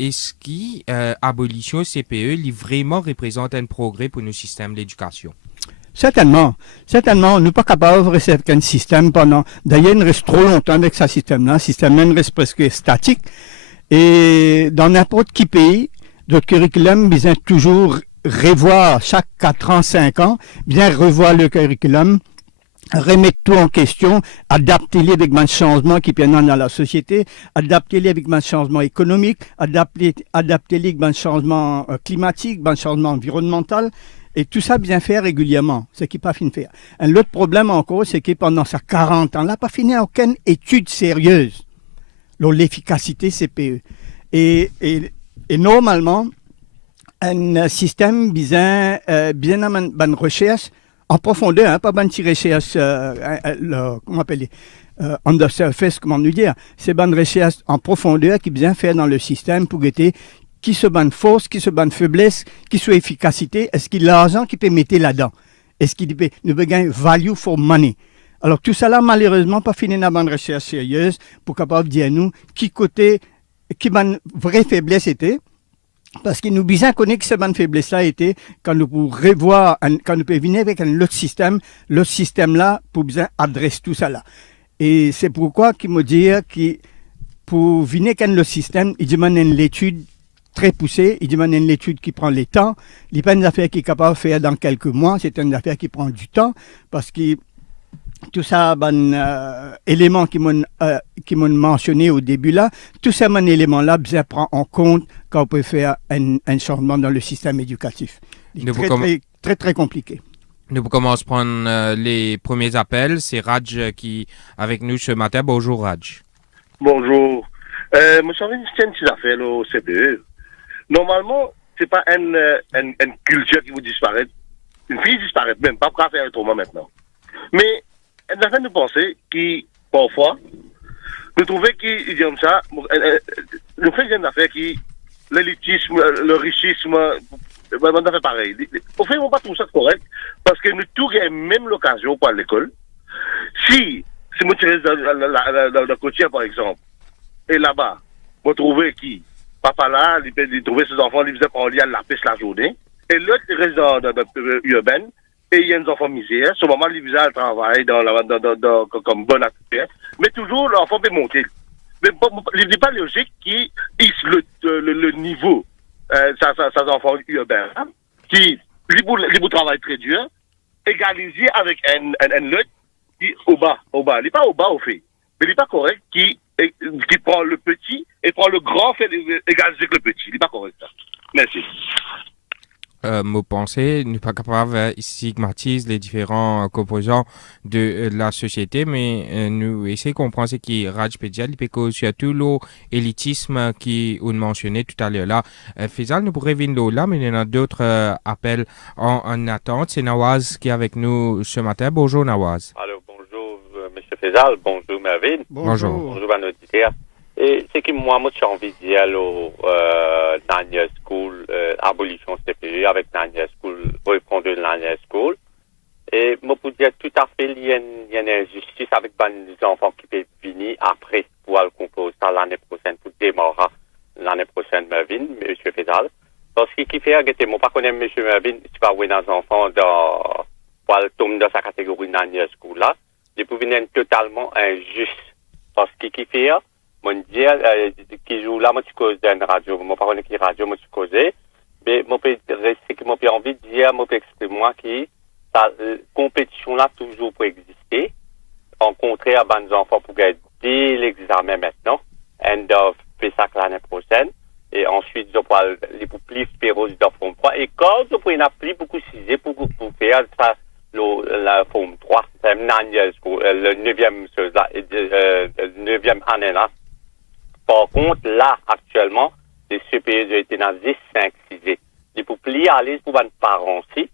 est-ce que abolition CPE lui vraiment représente un progrès pour nos systèmes d'éducation? Certainement. Certainement, on n'est pas capable de rester avec un système pendant... D'ailleurs, il reste trop longtemps avec ce système-là. Le système reste presque statique. Et dans n'importe quel pays, notre curriculum vient toujours revoir chaque 4 ans, 5 ans, bien revoir le curriculum, remettre tout en question, adapter-les avec les changements qui viennent dans la société, adapter-les avec les changements économiques, adapter-les avec les changements climatiques, les changements environnementaux. Et tout ça bien fait régulièrement, ce qui n'est pas fini de faire. Un autre problème encore, c'est que pendant ces 40 ans, là, pas fini aucune étude sérieuse sur l'efficacité CPE. Et normalement, un système bien une recherche en profondeur, hein, pas une petite recherche, comment appeler, on the surface, comment nous dire, c'est une recherche en profondeur qui est bien fait dans le système pour guetter qui se bonne force, qui se bonne faiblesse, qui soit efficacité, est-ce qu'il y a l'argent qui peut mettre là-dedans? Est-ce qu'il peut gagner value for money? Alors tout ça là, malheureusement, pas fini dans une recherche sérieuse pour capable dire nous qui bonne vraie faiblesse était. Parce qu'il nous bien connaître que cette bonne faiblesse là était quand nous pouvons revoir, quand nous pouvons venir avec un autre système là pour bien adresser tout ça là. Et c'est pourquoi qu'il me dit que pour venir avec un autre système, il demande une étude très poussée, il demande une étude qui prend le temps. Il n'est pas une affaire qui est capable de faire dans quelques mois, c'est une affaire qui prend du temps parce que tout ça, éléments qui m'ont mentionné au début là, tous ces éléments-là, bien prend en compte quand on peut faire un changement dans le système éducatif. C'est très compliqué. Nous commençons à prendre les premiers appels. C'est Raj qui est avec nous ce matin. Bonjour Raj. Bonjour. Monsieur Arvin, c'est une petite affaire au CPE. Normalement, ce n'est pas une culture qui vous disparaît. Une fille disparaît même, pas pour faire autrement maintenant. Mais elle a fait nous penser que, parfois, nous trouvons qu'il dit comme ça, nous faisons une affaire qui, l'élitisme, le richisme, on a fait pareil. Au fait, on ne pas trouver ça correct, parce que nous tous avons même l'occasion pour aller à l'école. Si vous tirez dans le côtier, par exemple, et là-bas, vous trouvez qui? Papa là, il trouvait ses enfants, il faisait prendre la pêche la journée. Et l'autre, il reste dans urbaine. Et il y a des enfants misères. Ce moment, il faisait le travail comme bon acteur. Mais toujours, l'enfant peut monter. Mais il n'est pas logique qu'il hisse le niveau, ces enfants urbains, qui, lui, travaille très dur, égalisé avec un autre qui au bas. Il n'est pas au bas, au fait. Mais il n'est pas correct qui prend le petit et prend le grand fait égaliser avec le petit. Il n'est pas correct, ça. Merci. Mon pensée n'est pas capable de stigmatiser les différents composants de la société, mais nous essayons de comprendre ce qui est Raj Pédial, surtout l'élitisme qui on mentionnait tout à l'heure là. Faisal, nous pourrions venir là, mais il y en a d'autres appels en attente. C'est Nawaz qui est avec nous ce matin. Bonjour Nawaz. Alors bonjour M. Faisal, bonjour Mervyn. Bonjour. Bonjour à nos auditeurs. Et c'est que moi, j'ai envie de dire Nanya School, abolition CPE avec Nanya School, reprendre Nanya School. Et moi, pour dire tout à fait, il y a une injustice avec les enfants qui peuvent venir après pour le composer ça l'année prochaine, pour démarrer l'année prochaine, Mervyn, M. Faisal. Parce que qui fait, moi, pas connaître M. Mervyn, tu vas voir des enfants pour le tomber dans sa catégorie Nanya School là. Ils peuvent venir totalement injuste. Parce que qui fait, mon dire qui joue là moi tu causes dans radio moi pas connais qui radio moi tu causais mais moi peut c'est que moi j'ai envie de dire moi peut exprimer moi qui la compétition là toujours pour exister en contraire à des enfants pour gagner l'examen maintenant end of PESAC l'année prochaine et ensuite je pourrais les plus féroces de forme 3 et quand je pourrais appeler beaucoup ciser pour faire ça la forme 3 c'est le 9e année là. Par contre, là, actuellement, les CPE ont été dans 10, 5, 6. Ils peuvent plus aller pour les parents aussi,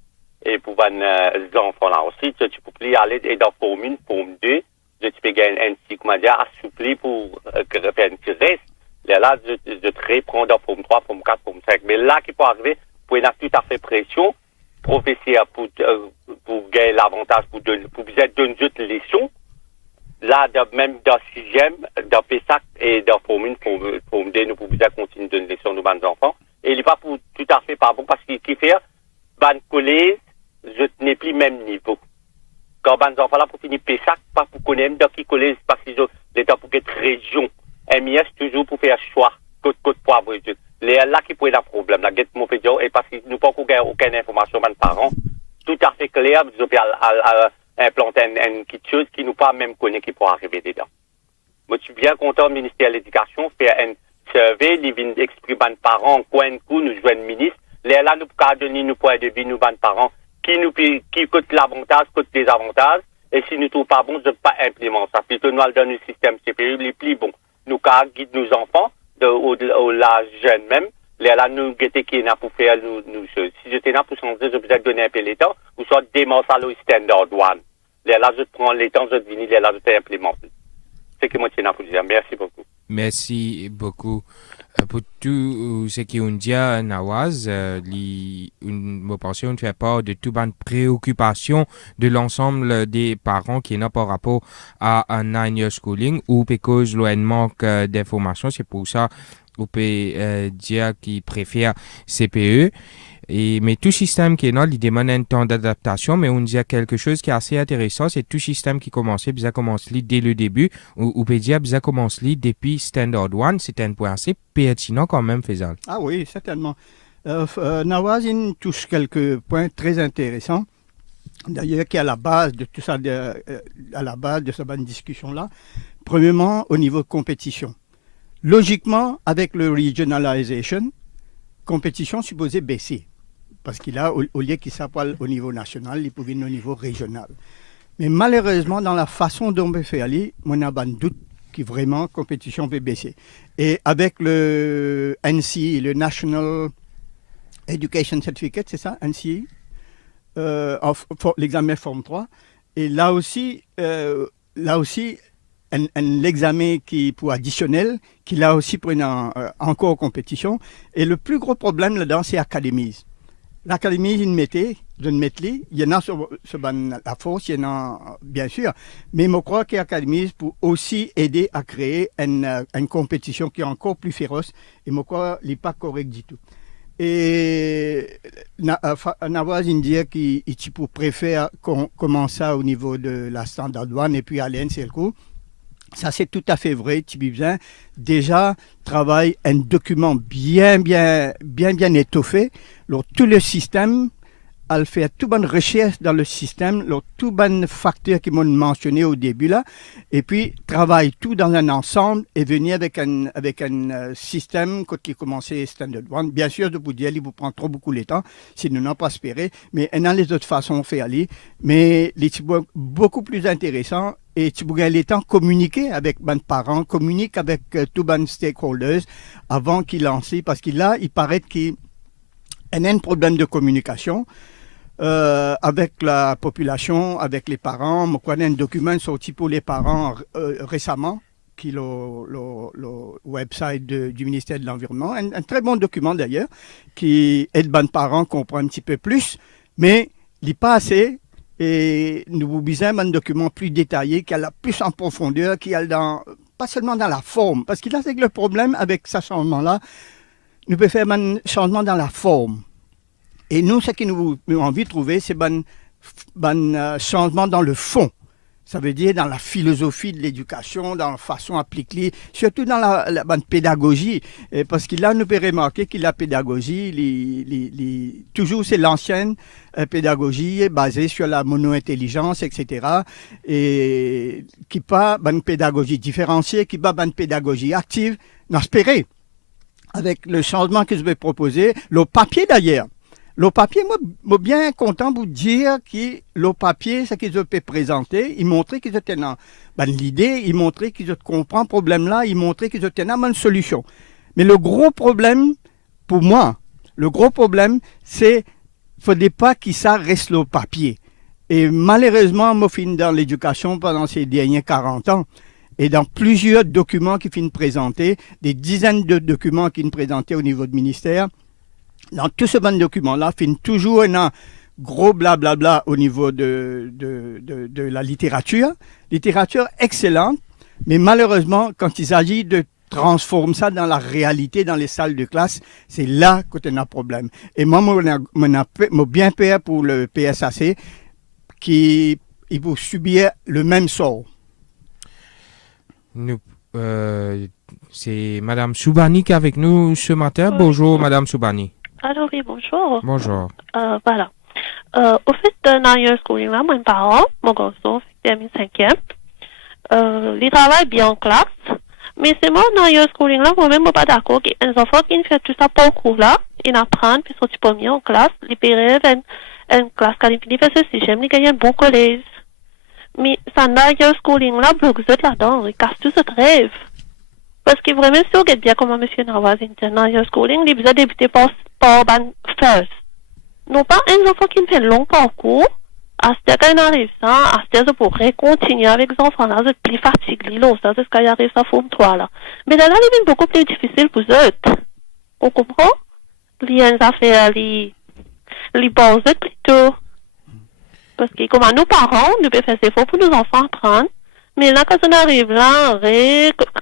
et pour les enfants là aussi. Tu peux plus aller dans forme 1, forme 2. Tu peux gagner un petit, comment dire, assoupli pour faire un petit reste. Là, je te reprends dans forme 3, forme 4, forme 5. Mais là, qui peut arriver, pour avoir tout à fait pression, professeur pour gagner l'avantage, pour bien donner une leçon. Là, même dans 6e, dans PESAC et dans Forme 1, Forme 2, nous pouvons continuer de donner des leçons nous bons enfants. Et il n'est pas tout à fait pas bon parce qu'il fait, ban collège, je n'ai plus même niveau. Quand bons enfants là, pour finir Pessac, pas pour connaître dans qui collège, parce que l'État pour être région. MIS toujours pour faire choix, côte poivre. Les là qui pourraient avoir problème, là, get mon pédio, et parce que nous pas aucune information, mes parents, tout à fait clair, nous avons implanté une petite chose qui nous pas même connaît qui pourra arriver dedans. Moi, je suis bien content, le ministère de l'Éducation, faire un survey, il vient exprimer aux parents, quoi, un coup, nous jouons le ministre. Là, nous pouvons donner nos points de vue, nous, aux parents, qui coûte l'avantage, coûte les avantages. Et si nous ne trouvons pas bon, je ne peux pas implémenter ça. Plutôt, nous allons donner le système CPU, les plus bons. Nous, guide nos enfants, au l'âge jeune même. Là, nous, guetter qui est là pour faire, si j'étais là pour changer, je peux donner un peu les temps, ou soit démonter ça, le standard one. Là, je prends les temps, je finis, là, je t'implémente. C'est que moi, je tiens à vous dire. Merci beaucoup. Merci beaucoup. Pour tout ce qui est dit à Nawaz, je pense qu'on fait part de toute bonne préoccupation de l'ensemble des parents qui n'ont pas rapport à un 9-year schooling ou parce qu'il y a un manque d'informations. C'est pour ça qu'on peut dire qu'ils préfèrent CPE. Mais tout système qui est là, il demande un temps d'adaptation, mais on dit quelque chose qui est assez intéressant, c'est tout système qui commence, bien commence dès le début, ou peut dire bien commence depuis Standard 1, c'est un point assez pertinent quand même, Faisal. Ah oui, certainement. Nawaz touche quelques points très intéressants, d'ailleurs qui est à la base de tout ça, à la base de cette bonne discussion-là. Premièrement, au niveau de compétition. Logiquement, avec le regionalization, compétition supposée baisser. Parce qu'il a, au lieu qu'il s'appelle au niveau national, il pouvait au niveau régional. Mais malheureusement, dans la façon dont on peut faire aller, on a un doute que vraiment la compétition peut baisser. Et avec le NCE, le National Education Certificate, c'est ça, NCE, l'examen Forme 3, et là aussi l'examen qui pour additionnel, qui là aussi pour encore en compétition. Et le plus gros problème là-dedans, c'est l'Académie. L'Académie, il y en a sur la force, il y en a bien sûr, mais je crois que l'Académie pour aussi aider à créer une compétition qui est encore plus féroce, et je crois qu'il n'est pas correct du tout. Et Nawaz dit qu'il préfère commencer au niveau de la standard douane et puis à l'NCLCO. Ça, c'est tout à fait vrai. Tibibzin, déjà, travaille un document bien étoffé. Alors, tout le système, elle fait toute bonne recherche dans le système, alors, tout bon facteur qu'ils m'ont mentionné au début là, et puis travaille tout dans un ensemble et venir avec un système quand il commençait Standard One. Bien sûr, de vous dire, il vous prend trop beaucoup de temps, si nous n'avons pas espéré, mais il y a les autres façons de faire aller, mais les beaucoup plus intéressants. Et tu peux les temps communiquer avec les parents, communiquer avec tous les stakeholders avant qu'ils lancent, parce qu'il là, il paraît qu'il y a un problème de communication avec la population, avec les parents. Je connais un document sorti pour les parents récemment, qui est le website du ministère de l'Environnement. Un très bon document d'ailleurs, qui aide les parents à comprendre un petit peu plus, mais il n'est pas assez. Et nous vous besoin un document plus détaillé, qui a plus en profondeur, qui a pas seulement dans la forme, parce qu'il a le problème avec ce changement-là, nous pouvons faire un changement dans la forme. Et nous, ce que nous avons envie de trouver, c'est un changement dans le fond. Ça veut dire dans la philosophie de l'éducation, dans la façon d'appliquer, surtout dans la pédagogie. Parce que là, nous pouvons remarquer que la pédagogie, toujours c'est l'ancienne pédagogie basée sur la mono-intelligence, etc. Et qui pas une pédagogie différenciée, qui pas une pédagogie active, n'espérez. Avec le changement que je vais proposer, le papier d'ailleurs. Le papier, moi, je suis bien content de vous dire que le papier, ce qu'ils ont présenté, il montrait qu'ils étaient dans l'idée, il montrait qu'ils comprennent le problème-là, il montrait qu'ils étaient dans une solution. Mais le gros problème, pour moi, c'est qu'il ne faudrait pas que ça reste le papier. Et malheureusement, moi, je suis dans l'éducation pendant ces derniers 40 ans. Et dans plusieurs documents qui finissent présenter, des dizaines de documents qui finissent présentés au niveau du ministère, dans tout ce bon document-là, il y a toujours un gros blablabla au niveau de la littérature. Littérature excellente, mais malheureusement, quand il s'agit de transforme ça dans la réalité, dans les salles de classe, c'est là que tu as un problème. Et moi, je bien peur pour le PSAC qui il va subir le même sort. Nous, c'est Madame Soubani qui est avec nous ce matin. Bonjour, Madame Soubani. Alors oui, bonjour. Bonjour. Voilà. Au fait, dans le schooling là, mon parent, mon garçon, fait 5e. Il travaille bien en classe. Mais c'est moi, dans le schooling là, moi-même, je ne suis pas d'accord que les enfants qui font tout ça pour le cours là, ils apprennent, puis sont premiers en classe, ils payent une classe quand ils finissent ce 6e, ils gagnent un bon collège. Mais ça n'a pas schooling là, bloque là-dedans, ils cassent tout ce rêve. Parce que vraiment, si on regarde bien comment M. Nawaz est dans le schooling, il a besoin de débuter par first. Non pas un enfant qui fait un long parcours, à ce quand il arrive ça, à ce qu'il pourrait continuer avec les enfants là, c'est plus fatigué, là, ça, c'est ce qu'il arrive à forme 3 là. Mais là, il est beaucoup plus difficile pour eux. On comprend? Il y a une affaire, les bases plutôt. Parce que comme à nos parents, nous pouvons faire des efforts pour nos enfants apprendre. Mais là, quand on arrive là,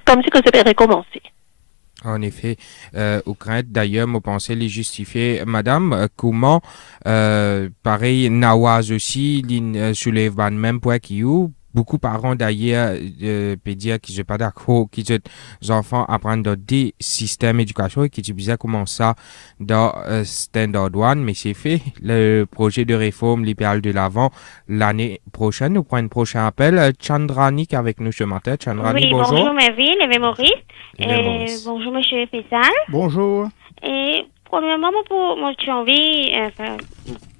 comme si c'était recommencer. En effet, Ukraine, d'ailleurs, moi pensais les justifier. Madame, comment, pareil, Nawaz aussi, il soulève le même point qu'il y a. Beaucoup de parents d'ailleurs peuvent dire qu'ils ne sont pas d'accord, que les enfants apprennent dans des systèmes d'éducation et qu'ils disent comment ça dans Standard One, mais c'est fait. Le projet de réforme libérale de l'avant l'année prochaine. Nous prenons un prochain appel. Chandrani qui est avec nous ce matin. Chandrani, oui, bonjour Mervyn, et Maurice. Bonjour Monsieur Fessal. Bonjour. Et premièrement, moi j'ai envie,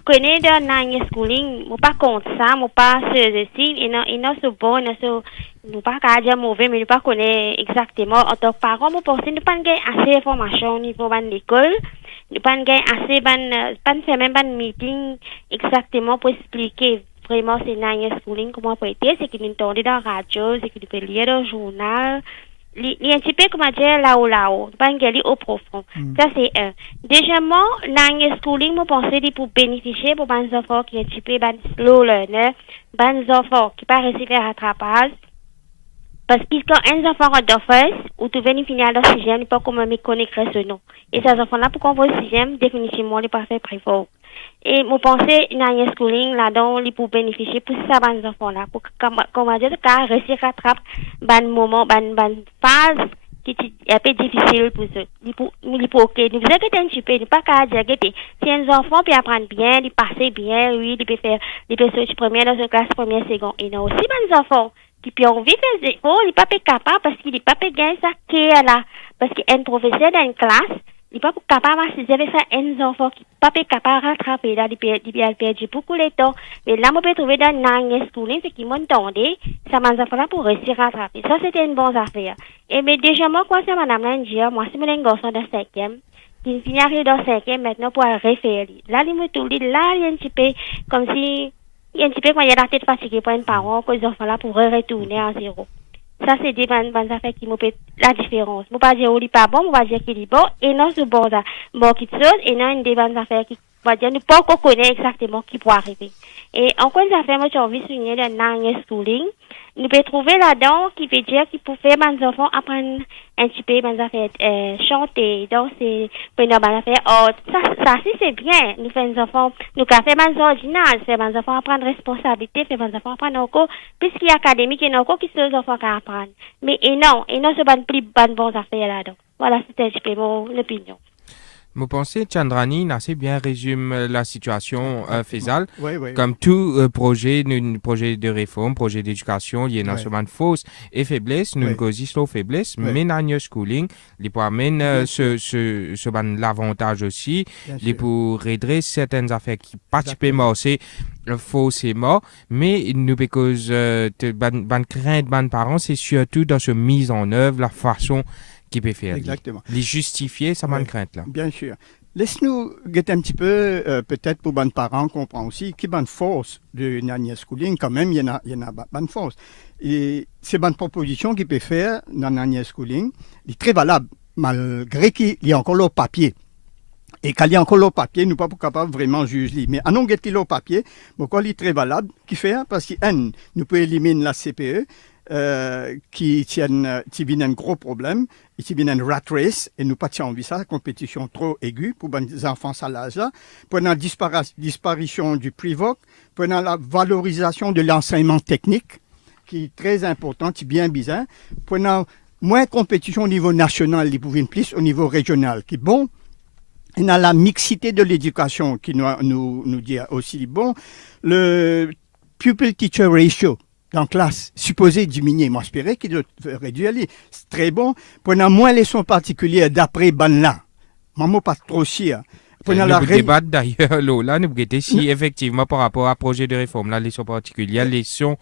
connais dans l'année schooling, moi pas contre ça, moi pas ceci, et non c'est bon, nous pas qu'à dire mauvais, mais nous pas connaît exactement. En tant que parent, moi pense nous pas gagner assez d'informations au niveau de l'école, nous pas gagner assez pas faire même pas de meeting exactement pour expliquer vraiment c'est l'année schooling comment peut être, c'est qu'il nous entendait dans la radio, c'est qu'il peut lire dans le journal. Il y a un petit peu, comment dire, là-haut, pas un au profond. Ça, c'est un. Deuxièmement, l'année schooling, moi, pensais pour bénéficier pour les enfants qui sont un petit peu, slow learner, les enfants qui pas réussi à rattrapage. Parce que quand un enfant rentre d'office, ou tu viens finir dans le 6e, il peut comme me connecter ce nom. Et ces enfants-là, pour qu'on voit le 6e, définitivement, ils pas fait préfort. Et moi, pensais, l'année schooling, là-dedans, ils pour bénéficier pour ça, les enfants-là, pour, comment dire, qu'à réussir à rattraper, moment, phase, qui est un peu difficile pour eux. Il pour, ok, nous faisons que un petit peu, pas qu'à dire que si un enfant peut apprendre bien, il passe bien, oui, il peut faire, il peut sortir première dans une classe, première, seconde. Et non, aussi, les enfants, qui peut envie de faire des efforts, il n'est pas capable parce qu'il n'est pas gagner ça qui est là. Parce qu'un professeur dans une classe, il n'est pas capable de faire ça un enfant qui n'est pas capable de rattraper, là, il a perdu beaucoup de temps. Mais là, on peut trouver dans l'année schooling, c'est qu'ils m'entendaient, ça m'a enfants pour réussir à rattraper. Ça, c'était une bonne affaire. Et mais déjà, moi, quoi, c'est madame Langia, moi, c'est mon garçon de 5e, qui finit arriver dans 5e maintenant pour refaire. Là, il me tout, là, il y a un petit peu, comme si, il y a un petit peu quand il y a la tête fatiguée pour un parent, que les enfants là pourraient retourner à zéro. Ça, c'est des bonnes affaires qui me fait la différence. Je ne vais pas dire qu'il n'est pas bon, je vais dire qu'il est bon, et non, c'est bon, qui chose, et non, une des bonnes affaires qui, on va dire, nous pas qu'on connaît exactement qui peut arriver. Et encore une affaire, moi, j'ai envie de souligner le l'année schooling. Nous pouvons trouver là-dedans qui veut dire qu'il peut faire mes enfants apprendre un petit peu, mes affaires, chanter, danser, pour nos affaires. Oh, ça, si c'est bien. Nous faisons des enfants, nous faisons mes ordinales, faire mes enfants apprendre responsabilité, faire mes enfants apprendre encore, puisqu'il y a académique et encore qui sont les enfants qui apprennent. Mais, et non, c'est pas une plus bonne affaire là-dedans. Voilà, c'était un petit peu mon opinion. Vous pensez, Chandrani, assez bien résume la situation Faisal. Oui. Comme tout projet de réforme, projet d'éducation, il y a non seulement force et faiblesse, nous causons faiblesse, mais dans le schooling, il peut amener l'avantage aussi, il peut redresser certaines affaires qui pratiquement c'est faussement, mais nous parce ban crainte ban parents, c'est surtout dans ce mise en œuvre, la façon qui peut faire. Exactement. Les justifier, ça m'a crainte là. Bien sûr. Laisse-nous guetter un petit peu, peut-être pour les parents comprendre aussi, qui est force de l'année schooling, quand même, il y en a bonne force. Et ces bonnes propositions qu'il peut faire dans l'année schooling, il est très valable, malgré qu'il y a encore le papier. Et quand il y a encore le papier, nous ne sommes pas capables vraiment de juger. Mais en guetter le papier, pourquoi il est très valable, qui fait, parce que, nous pouvons éliminer la CPE, qui viennent un gros problème, et qui viennent un rat race, et nous pas envie ça, compétition trop aiguë pour les enfants à l'âge-là, pendant la disparition du Privoc, pendant la valorisation de l'enseignement technique, qui est très important, qui est bien bizarre, pendant moins compétition au niveau national, ils pouvaient plus au niveau régional, qui est bon. Et dans la mixité de l'éducation, qui nous dit aussi bon, le pupil-teacher ratio dans classe, supposé diminuer, moi j'espérais qu'il devrait réduire, c'est très bon. Pendant moins les leçons particulières d'après Banla, maman pas trop chier. Nous débattons d'ailleurs là, nous regardons si effectivement par rapport à projet de réforme, la leçon particulière, leçon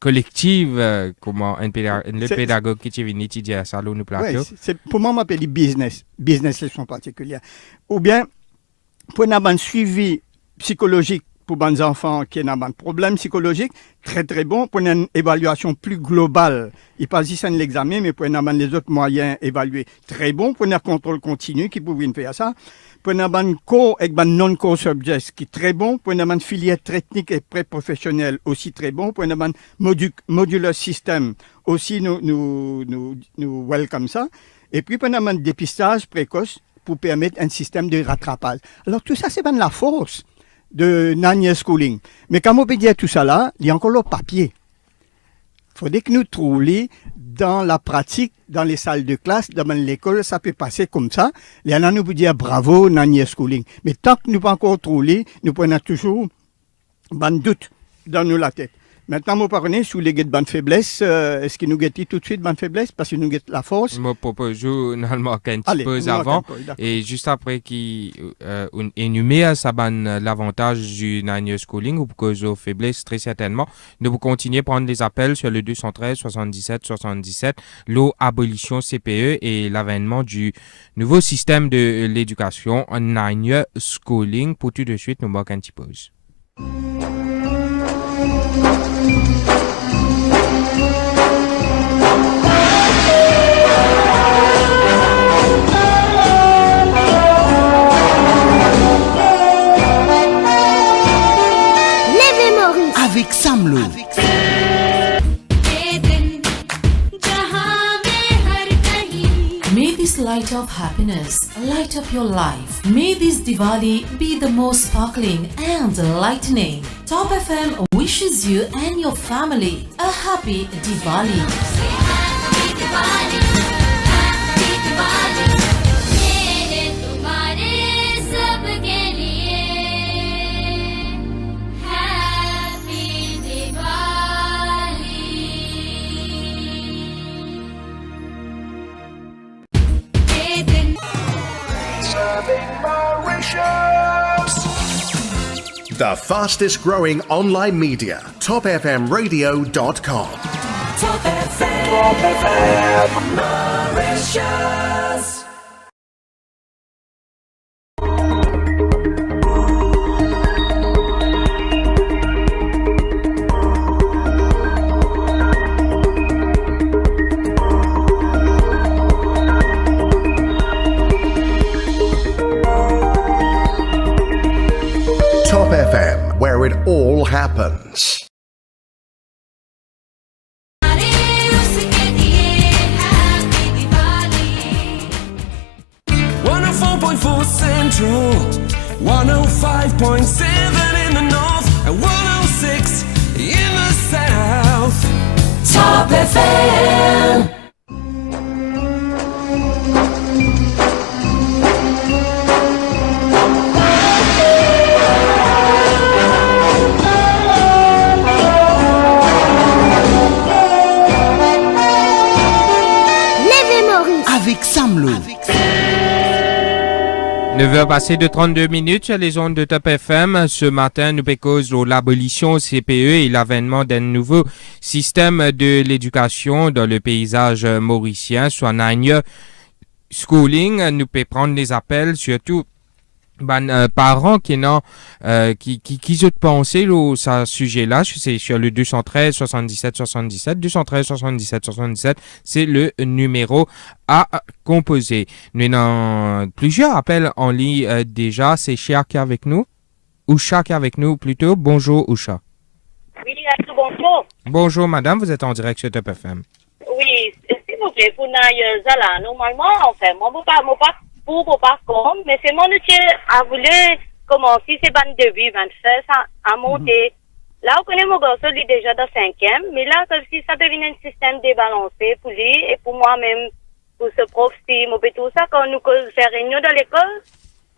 collective, comment le pédagogue qui est venu dire à ça, nous plaquons. Oui, pour moi, on m'appelle business leçon particulière. Ou bien, pour un suivi psychologique pour les enfants qui ont un problème psychologique, très très bon. Pour une évaluation plus globale, il passe ici l'examen, mais pour les autres moyens évalués, très bon. Pour un contrôle continu qui pouvait faire ça. Pour un co et un non-co subject qui est très bon. Pour une filière technique et pré-professionnelle aussi très bon. Pour un modular system aussi nous welcome ça. Et puis pour un dépistage précoce pour permettre un système de rattrapage. Alors tout ça, c'est bien la force de Nanya Schooling. Mais quand on peut dire tout ça là, il y a encore le papier. Il faudrait que nous trouvions dans la pratique, dans les salles de classe, dans l'école, ça peut passer comme ça. Il y en a nous peut dire bravo Nanya Schooling. Mais tant que nous pas encore trouvé, nous prenons toujours un doute dans nous la tête. Maintenant, nous parlons sous les guettes de bonne faiblesse. Est-ce qu'il nous guette tout de suite bonne faiblesse parce qu'il nous guette la force? Je propose normalement un petit peu avant et juste après qui énumère ça l'avantage du Nanya Schooling ou que de faiblesse très certainement. Nous pouvons continuer à prendre les appels sur le 213 77 77, l'abolition CPE et l'avènement du nouveau système de l'éducation Nanya Schooling. Pour tout de suite, nous marquons un petit pause. Avec Samlo. May this light of happiness light up your life. May this Diwali be the most sparkling and enlightening. Top FM wishes you and your family a happy Diwali. Happy Diwali, happy Diwali. Mere tumhare sabke liye happy Diwali. The fastest growing online media, topfmradio.com. Top FM, Top FM, Mauritius. Top FM, where it all happens. 104.4 Central, 105.7 in the north, and 106 in the south. Top FM. Avec Samlo. 9h passées de 32 minutes sur les ondes de Top FM. Ce matin, nous pécausons l'abolition CPE et l'avènement d'un nouveau système de l'éducation dans le paysage mauricien, soit Nanya Schooling. Nous pouvons prendre les appels, surtout parents qui ont pensé à ce sujet-là. C'est sur le 213 77 77, 213 77 77, c'est le numéro à composer. Nous avons plusieurs appels en ligne déjà. C'est Chia qui est avec nous, Usha qui est avec nous plutôt. Bonjour Usha. Oui, bonjour. Bonjour madame, vous êtes en direct sur Top FM. Oui, s'il vous plaît, pour naïeux, là, normalement, enfin, moi, pas comme, mais c'est mon outil à vouloir commencer, c'est ban début, ban fait, ça, à monter. Là, on connaît mon garçon, lui, déjà dans 5e, mais là, comme si ça devient un système débalancé pour lui, et pour moi-même, pour ce prof, si, moi, tout ça, quand nous faisons réunion dans l'école,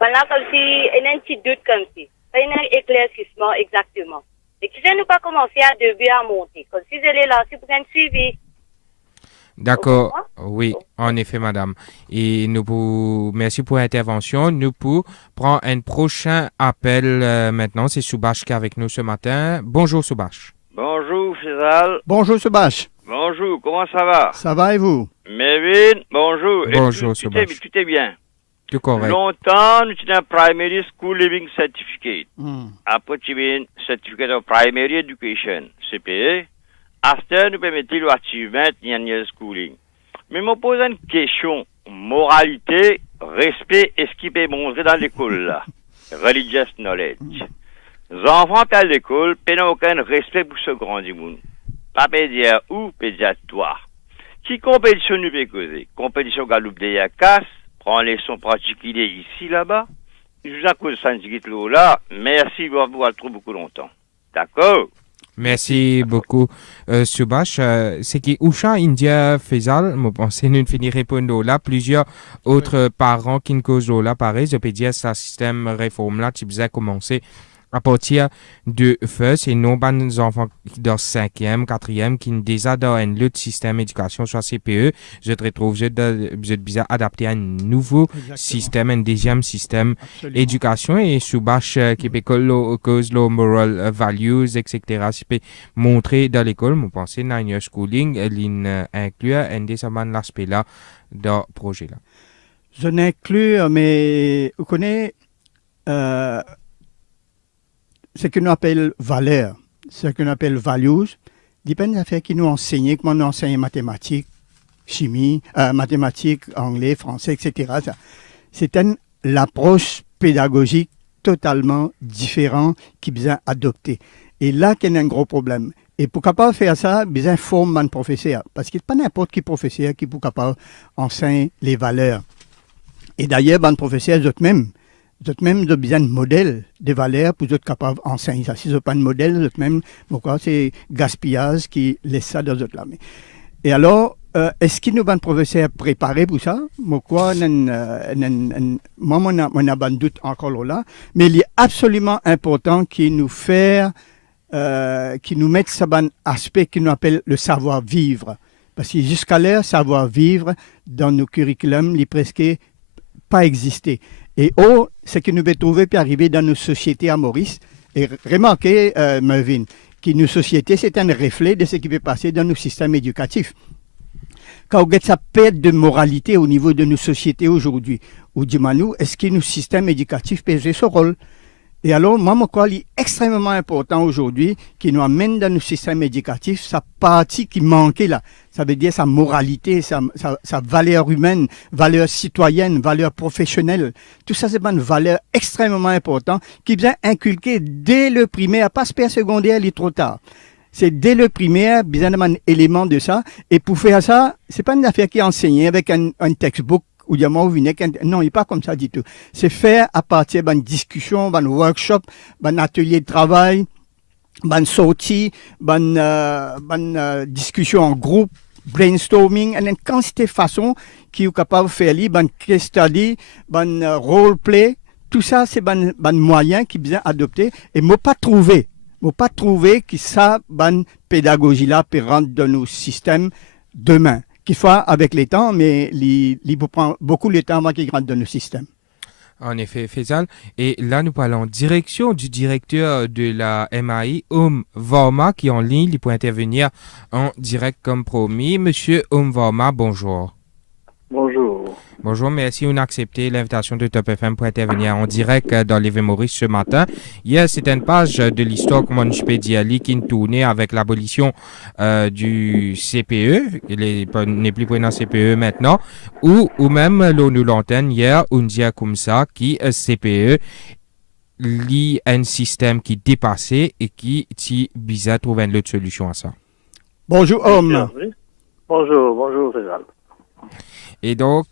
ben là, comme si, il y a un petit doute comme si. Il y a un éclaircissement, exactement. Et qui ne nous pas commencer à début à monter. Comme si elle est là, c'est pour un suivi. D'accord, oui, en effet, madame. Et merci pour l'intervention. Nous pour prendre un prochain appel maintenant. C'est Soubache qui est avec nous ce matin. Bonjour, Soubache. Bonjour, Faisal. Bonjour, Soubache. Bonjour, comment ça va? Ça va et vous? Mévin, bonjour. Bonjour, Soubache. Tout est bien. Tout correct. Longtemps, nous avons un Primary School Living Certificate. Après, tu as un Certificate of Primary Education, CPE. After, nous permettons l'achievement de schooling. Mais je me pose une question. Moralité, respect, est-ce qu'il peut montrer dans l'école là? Religious knowledge. Les enfants à l'école n'ont aucun respect pour ce grand du monde. Pas pédiatre ou pédiatoire. Qui compétition nous peut causer? Compétition galoupe de Yakas, prend les sons particuliers ici, là-bas. Je vous accuse de là. Merci, vous avoir trop beaucoup longtemps. D'accord? Merci beaucoup, Subhash. C'est que Usha India Faisal, je pense que nous finir répondre là. Plusieurs autres parents qui ne causent là, pareil, je peux dire que ce système réforme là, tu faisais commencer à partir de first et non pas nos enfants dans 5e, 4e qui déjà dans un autre système d'éducation, soit CPE, je te retrouve, je bizarre adapté à un nouveau système, un deuxième système d'éducation et Soubache qui peut cause le moral values, etc. Si peut montrer dans l'école, je pense que Nine Schooling, inclut un des aspects là dans le projet là. Je n'inclus, mais vous connaissez ce que nous appelons valeurs, ce que nous appelons values, dépend des affaires qui nous enseignent, comment nous enseignons mathématiques, chimie, mathématiques, anglais, français, etc. C'est une approche pédagogique totalement différente qui besoin adopter. Et là, qu'il y a un gros problème. Et pour capable faire ça, besoin former un professeur. Parce qu'il n'y a pas n'importe qui professeur qui peut capable enseigner les valeurs. Et d'ailleurs, un professeur, eux-mêmes, de besoin de modèles, de valeurs pour être capable d'enseigner ça. Si ce n'est pas un modèle, même, c'est gaspillage qui laisse ça dans d'autres là. Et alors, est-ce qu'il nous a un professeur préparé pour ça? Moi, on a un doute encore là. Mais il est absolument important qu'il nous mette ça un aspect qu'il nous appelle le savoir-vivre. Parce que jusqu'à l'heure, savoir-vivre, dans nos curriculums, il n'est presque pas existé. Et ce que nous devons trouver puis arriver dans nos sociétés à Maurice, et remarquez, Mervyn, que nos sociétés, c'est un reflet de ce qui peut passer dans nos systèmes éducatifs. Quand on a cette perte de moralité au niveau de nos sociétés aujourd'hui, ou du Manou, est-ce que nos systèmes éducatifs peuvent jouer ce rôle? Et alors, moi, je crois qu'il est extrêmement important aujourd'hui qui nous amène dans nos systèmes éducatifs sa partie qui manquait là. Ça veut dire sa moralité, sa valeur humaine, valeur citoyenne, valeur professionnelle. Tout ça, c'est une valeur extrêmement importante qui vient inculquer dès le primaire, pas le secondaire, il est trop tard. C'est dès le primaire, besoin d'un élément de ça. Et pour faire ça, c'est pas une affaire qui est enseignée avec un textbook. Ou non, il n'est pas comme ça du tout. C'est faire à partir d'une discussion, d'un workshop, d'un atelier de travail, d'une sortie, d'une discussion en groupe, brainstorming, et une quantité de façons qui est capable de faire, d'un case study, d'un role play. Tout ça, c'est un moyen qui est bien adopté. Et je n'ai pas trouvé que ça, une pédagogie-là, peut rentrer dans nos systèmes demain. Qu'il faut avec les temps, mais il prend beaucoup de temps avant qu'il rentre dans le système. En effet, Faisal. Et là, nous parlons en direction du directeur de la MAI, Varma, qui est en ligne. Il peut intervenir en direct comme promis. Monsieur Varma, bonjour. Bonjour. Bonjour, merci on a accepté l'invitation de Top FM pour intervenir en direct dans l'Évé Maurice ce matin. Hier, c'était une page de l'histoire, comment je peux dire, qui tournait avec l'abolition du CPE, il n'est plus pris dans CPE maintenant, ou même l'ONU l'antenne hier, on dit comme ça, qui CPE lit un système qui dépassait et qui, si bizarre, trouve une autre solution à ça. Bonjour, homme. Oui. Bonjour, Faisal. Et donc,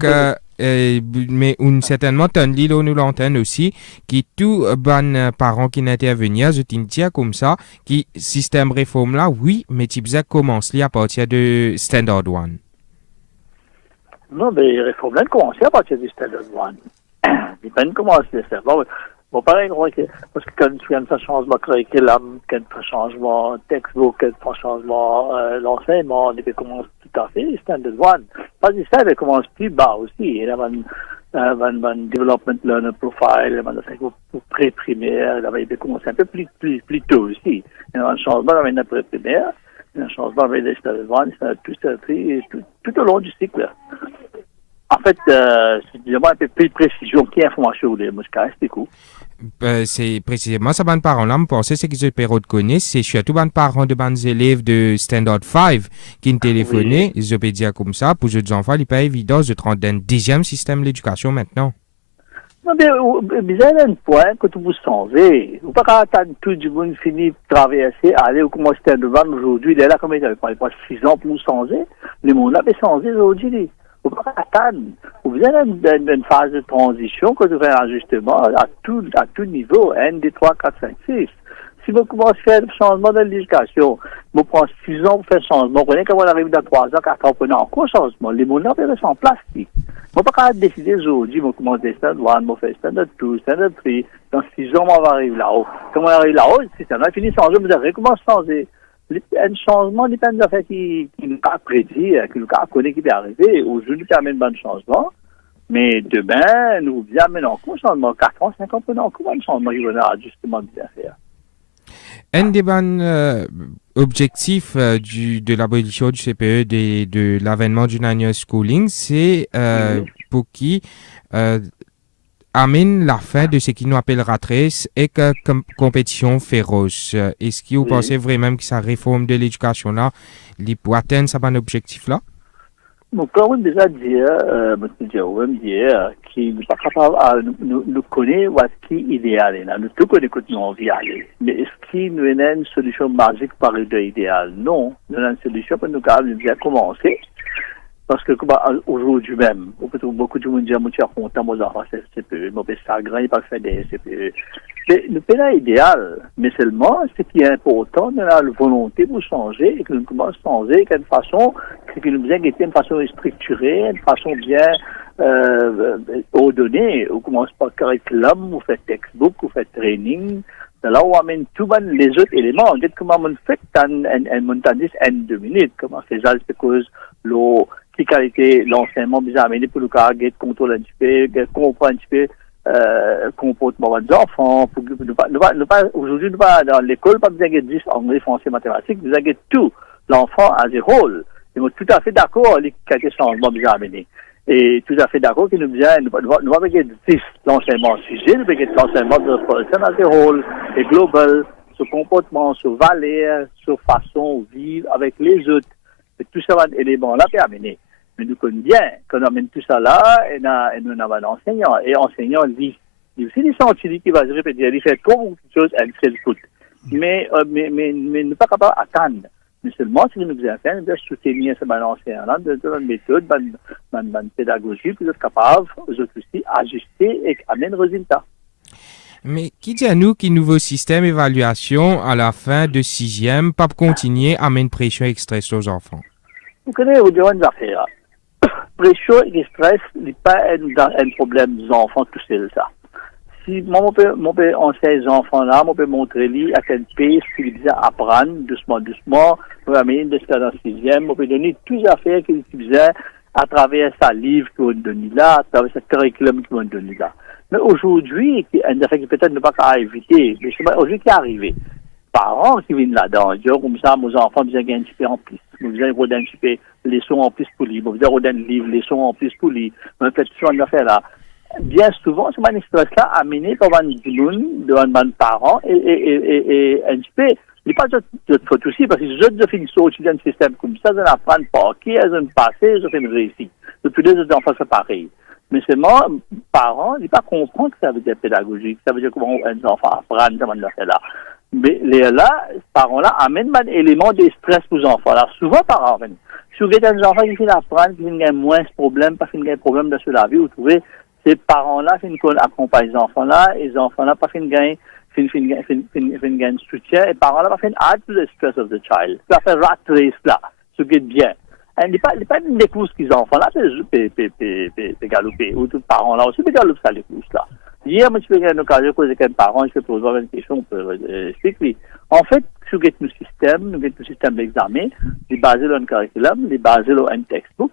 mais certainement, tu as nous l'antenne aussi, qui tout ban parents qui n'intervenir, je t'indique comme ça, qui système réforme là, oui, mais tu sais commence à partir de Standard One. Non, mais les réformes là commencent à partir du Standard One. Ils peuvent commencer à faire. Bon, pareil, parce que quand il y a un changement curriculum, quand il y a un changement textbook, quand il y a un changement l'enseignement, il peut commencer tout à fait, Standard One. Pas du ça, il commence plus bas aussi. Il y a un development learner profile, il y a un pré-primaire, il peut commencer un peu plus tôt aussi. Il y a un changement dans le pré-primaire, il y a un changement avec les Standard One, tout au long du cycle. En fait, c'est vraiment un peu plus de précision qui est information de Moscou, c'est cool. C'est précisément ça, les parents-là, me penser, c'est qu'ils se reconnaissent, c'est surtout les parents de les élèves de Standard 5 qui ont téléphoné, ils ont dit comme ça, pour les enfants, il n'est pas évident de prendre un deuxième système d'éducation maintenant. Non, mais vous avez un point que vous changez. Vous ne pouvez pas attendre tout le monde finit de traverser, aller au commencer Standard 1 aujourd'hui, il est là comme il n'y avait pas 6 ans pour vous changer. Le monde a changé aujourd'hui. Vous ne pouvez pas attendre. Vous avez une phase de transition que vous faites un ajustement à tout niveau, 1, 2, 3, 4, 5, 6. Si vous commencez à faire le changement de l'éducation, vous prenez 6 ans pour faire le changement, vous voyez quand on arrive dans 3 ans, 4 ans, vous prenez encore le changement. Les mondes restent en plastique. Vous ne pouvez pas décider aujourd'hui, vous commencez Standard 1, vous faites Standard 2, Standard 3, dans 6 ans, on va arriver là-haut. Quand on arrive là-haut, si ça a fini de changer, vous allez recommencer à changer. Un changement dépend de fait qui nous a prédit, qui nous a connu qui peut arriver. Aujourd'hui, ça amène un changement. Mais demain, nous amènons encore un changement. 4 ans, 5 ans, nous amènons encore un changement qui va ajustement bien faire. Un des objectifs de l'abolition du CPE, de l'avènement du annual schooling, c'est pour qui amène la fin de ce qui nous appelle rat race et que compétition féroce. Est-ce que vous pensez vraiment que sa réforme de l'éducation là, il peut atteindre ce objectif-là? Donc, comme on déjà dit, qu'il n'est pas capable de nous connaître ce qui est idéal. Nous tout connaissons que nous avons envie d'aller. Mais est-ce qu'il nous a une solution magique par l'idéal? Non. Nous avons une solution pour nous bien commencer. Parce que aujourd'hui même, beaucoup de monde dit que je suis content de mon enfant CPE, mon père grand, il pas fait des CPE. Nous n'est pas idéal, mais seulement ce qui est important, nous avons la volonté de changer et que nous commençons à changer d'une façon qui nous a été une façon structurée, une façon bien ordonnée. On commence par curriculum, on fait textbook, on fait training. C'est là où on amène tous les autres éléments. On dit comment on fait en 2 minutes. Comment c'est ça, c'est cause qui qualité l'enseignement bien amené pour le cas de contrôler un petit peu, comprendre un petit peu comportement des enfants. Aujourd'hui, nous pas dans l'école, pas besoin de 10 anglais, français, mathématiques, nous avons tout. L'enfant a des rôles. Et moi, tout à fait d'accord avec quelques changements bien amenés. Et tout à fait d'accord que nous avons 10 l'enseignement sujet, nous avons l'enseignement de personne a des rôles, et global, sur comportement, sur valeur, sur façon de vivre avec les autres. Et tout ça, éléments-là, peut amener. Mais nous connaissons bien, quand on amène tout ça là, et nous avons un enseignant. Et l'enseignant dit, c'est des scientifiques qui va se répéter, il fait trop beaucoup de choses, elle fait le foot. Mais nous pas capable d'attendre. Mais seulement, si nous devons faire, nous devons soutenir ce enseignant-là, de une méthode, une pédagogie, pour être capable, eux aussi, ajuster et amener le résultat. Mais qui dit à nous qu'un nouveau système d'évaluation à la fin de 6e pas continuer à mettre pression et stress aux enfants? Vous connaissez, vous devez une affaire. Pression et stress n'est pas un problème des enfants tout seul, ça. Si moi, mon père enseigne les enfants-là, moi, peut montrer à quel pays qu'ils besoin apprendre doucement, moi, amener de ça dans 6e, moi, peut donner toutes les affaires qu'ils besoin à travers sa livre qu'ils vont donner là, à travers sa curriculum qu'ils vont donner là. Mais aujourd'hui, une affaire qui peut-être ne pas qu'à éviter, mais c'est aujourd'hui qui est arrivé. Parents qui viennent là-dedans, disent comme ça, mes enfants, ils ont un petit peu en plus. Ils ont un petit peu les leçons en plus pour lui. Ils ont un livre, les leçons en plus pour lui. On a fait ce genre d'affaires là. Bien souvent, ce stress-là amené par un monde, de parents, et un petit peu, il n'est pas de faute aussi, parce que les autres ont sorti d'un système comme ça, ils apprennent par qui, ils ont passé, ils ont fait une réussite. Depuis les autres enfants, c'est pareil. Mais seulement, parents, ils ne pas comprendre que ça veut dire pédagogique, ça veut dire comment un enfant apprend, ce genre d'affaires là. Mais là, parents-là amènent un élément de stress pour les enfants. Alors, souvent, parents, si vous avez des enfants qui viennent apprendre, qui viennent moins de problèmes, parce qu'ils ont des problèmes dans la vie, vous trouvez, ces parents-là, qui accompagnent les enfants-là, et les enfants-là, pas fin gain soutien, et les parents-là, pas fin add to the stress of the child. Ça fait rat race là, ce qui est bien. Il n'est pas une des courses qu'ils ont, enfants-là, c'est galoper, ou tous les parents-là aussi, c'est galoper ça, les courses là. Hier, moi, je fais une occasion de poser avec un parent, je peux poser une question, on peut expliquer. En fait, si vous avez un système d'examen, il est basé sur un curriculum, il est basé sur un textbook.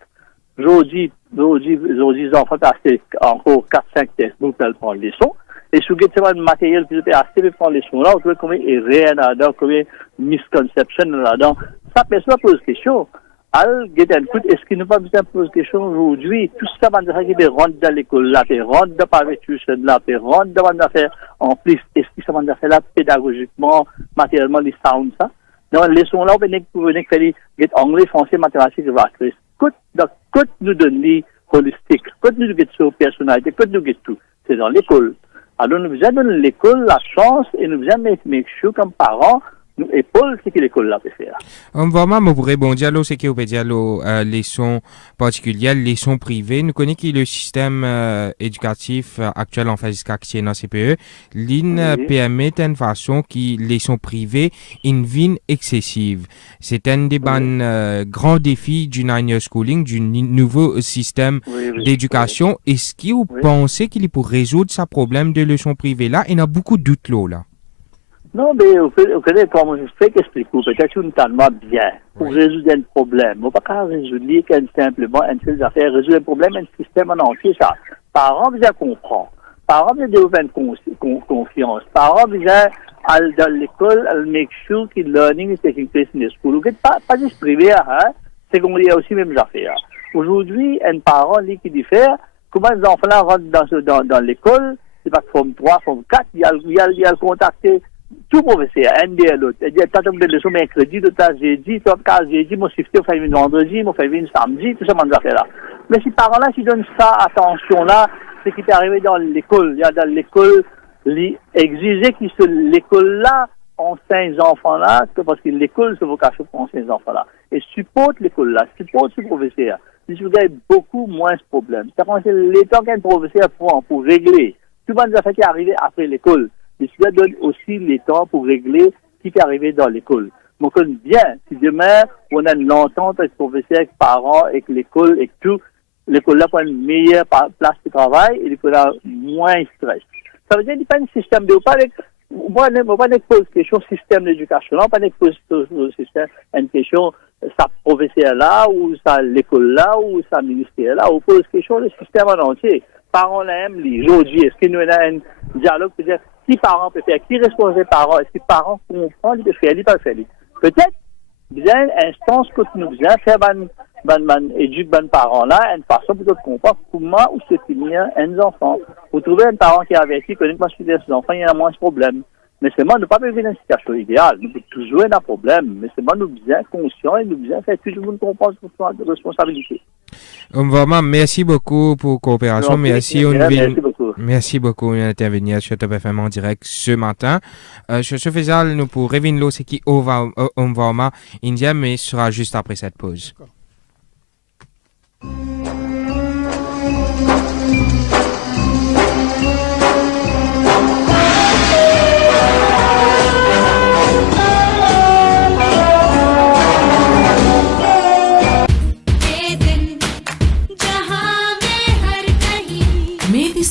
Aujourd'hui, les enfants ont acheté encore 4-5 textbooks pour prendre les leçons. Et si vous avez un matériel qui est acheté pour prendre les leçons là, vous trouvez combien il y a rien là-dedans, combien de misconceptions là-dedans. Ça, personne ne pose question. Alors, est-ce qu'il ne pas besoin de poser question aujourd'hui? Tout ça, qui rentre dans l'école là, qui rentre dans la tuition là, qui rentre dans l'affaire en plus, est-ce que ça va faire là pédagogiquement, matériellement, les sounds, ça? Dans les leçons là, vous venez faire anglais, français, mathématiques, et Côte nous donne les holistique, côte nous donne sur personnalité, côte nous donne tout. C'est dans l'école. Alors, nous devons donner l'école la chance et nous devons make sure comme parents, nous épaulons ce que l'école là peut faire. Vraiment, je pourrais rebondir là, c'est qu'il y a des leçons particulières, les leçons privées. Nous connaissons que le système éducatif actuel en phase qui est dans CPE, l'IN permet une façon qui les leçons privées une vie excessive. C'est un des grands défis du 9-year schooling, du nouveau système d'éducation. Est-ce que vous pensez qu'il est pour résoudre ce problème de leçons privées là? Il y a beaucoup de doutes là. Non, mais vous connaissez comment je fais qu'expliquer. Peut-être une tellement bien pour résoudre un problème. On ne peut pas résoudre simplement une seule affaire. Résoudre un problème, un système en entier, ça. Parents besoin comprendre. Parents besoin développer une confiance. Parents besoin aller dans l'école, make sure que le learning is taking place in the school. Pas juste privé, hein. Secondaire aussi, même affaire. Aujourd'hui, un parent qui diffère, comment les enfants là rentrent dans l'école, c'est pas forme 3, forme 4, il y a le contacté. Tout professeur, un des l'autre. Il y a tant de leçons mercredi, d'autres jeudi, d'autres jeudi, moi shifté, on fait une vendredi, on fait une samedi, tout ça, on fait là. Mais si parents là, qui donnent ça, attention là, c'est qui est arrivé dans l'école. Il y a dans l'école, exiger que l'école là, enseigne les enfants là, parce que l'école, c'est vocation pour enseigner les enfants là. Et supporte l'école là, supporte ce professeur. Si vous avez beaucoup moins de problèmes. Ça prend les temps qu'un professeur prend pour régler. Tout le monde a fait qui est arrivé après l'école. Mais cela donne aussi les temps pour régler ce qui est arrivé dans l'école. Donc, bien, si demain, on a une entente avec le professeur, avec les parents, avec l'école, et tout, l'école là prend une meilleure place de travail et l'école a moins de stress. Ça veut dire qu'il n'y a pas un système de... Moi, je ne vais pas poser question système d'éducation, on ne va pas poser système une question sa professeur là, ou sa l'école là, ou sa ministère là, on pose question le système en entier. Parents l'aiment, aujourd'hui, est-ce qu'il y a un dialogue pour dire qui parents peut faire, qui responsable parents, est-ce que parents comprennent, ils peuvent faire, ils peuvent faire. Peut-être, bien, instance que nous devons faire, éduquer les parents là, une façon pour comprendre comment ou se tenir un enfant. Vous trouvez un parent qui a averti que quand je suis ses enfants, il y a moins de problèmes. Mais c'est moi, nous ne pas vivre dans une situation idéale. Nous pouvons toujours avoir un problème. Mais c'est moi, nous bien conscients et nous bien faire tout le monde comprendre notre responsabilité. Vraiment, merci beaucoup pour la coopération. Merci beaucoup. Merci beaucoup d'intervenir sur Top FM en direct ce matin. Sur ce faisal, nous pour revenir là, c'est qui Omvama India, mais ce sera juste après cette pause.